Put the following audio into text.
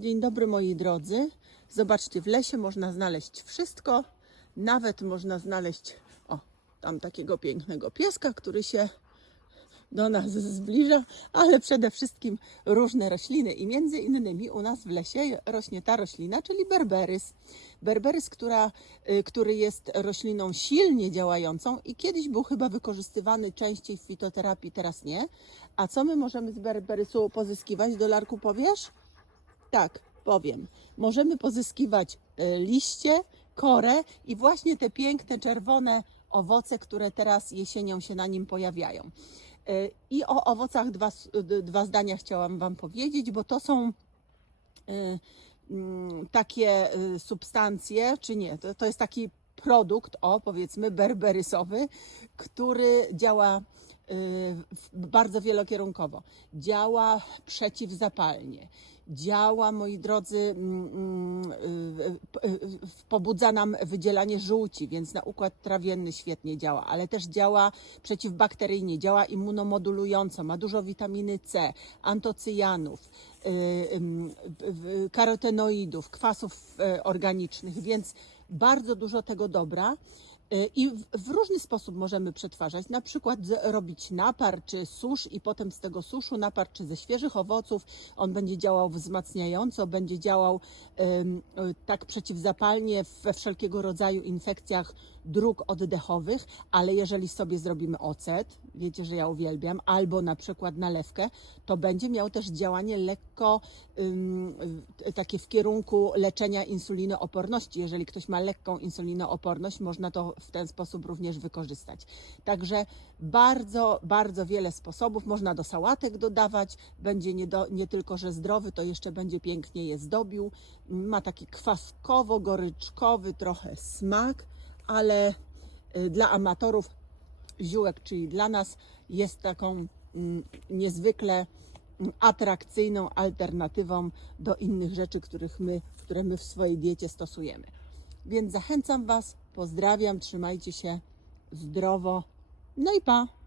Dzień dobry moi drodzy. Zobaczcie, w lesie można znaleźć wszystko. Nawet można znaleźć, o, tam takiego pięknego pieska, który się do nas zbliża, ale przede wszystkim różne rośliny. I między innymi u nas w lesie rośnie ta roślina, czyli berberys. Berberys, która, y, który jest rośliną silnie działającą i kiedyś był chyba wykorzystywany częściej w fitoterapii, teraz nie. A co my możemy z berberysu pozyskiwać? Dolarku powiesz? Tak, powiem. Możemy pozyskiwać e, liście, korę i właśnie te piękne czerwone owoce, które teraz jesienią się na nim pojawiają. E, I o owocach dwa, dwa zdania chciałam Wam powiedzieć, bo to są e, mm, takie substancje, czy nie, to, to jest taki produkt, o powiedzmy, berberysowy, który działa bardzo wielokierunkowo. Działa przeciwzapalnie. Działa, moi drodzy, mm, mm, y, y, pobudza nam wydzielanie żółci, więc na układ trawienny świetnie działa, ale też działa przeciwbakteryjnie, działa immunomodulująco, ma dużo witaminy C, antocyjanów, y, karotenoidów, kwasów e, organicznych, więc bardzo dużo tego dobra. Y, I w- różny sposób możemy przetwarzać, na przykład robić napar czy susz i potem z tego suszu napar czy ze świeżych owoców. On będzie działał wzmacniająco, będzie działał y, tak przeciwzapalnie we wszelkiego rodzaju infekcjach dróg oddechowych, ale jeżeli sobie zrobimy ocet, wiecie, że ja uwielbiam, albo na przykład nalewkę, to będzie miał też działanie lekko y, takie w kierunku leczenia insulinooporności. Jeżeli ktoś ma lekką insulinooporność, można to w ten sposób również wykorzystać. Także bardzo, bardzo wiele sposobów. Można do sałatek dodawać. Będzie nie, do, nie tylko, że zdrowy, to jeszcze będzie pięknie je zdobił. Ma taki kwaskowo-goryczkowy trochę smak, ale y, dla amatorów ziółek, czyli dla nas jest taką mm, niezwykle mm, atrakcyjną alternatywą do innych rzeczy, których my, które my w swojej diecie stosujemy. Więc zachęcam Was, pozdrawiam, trzymajcie się zdrowo. No i pa!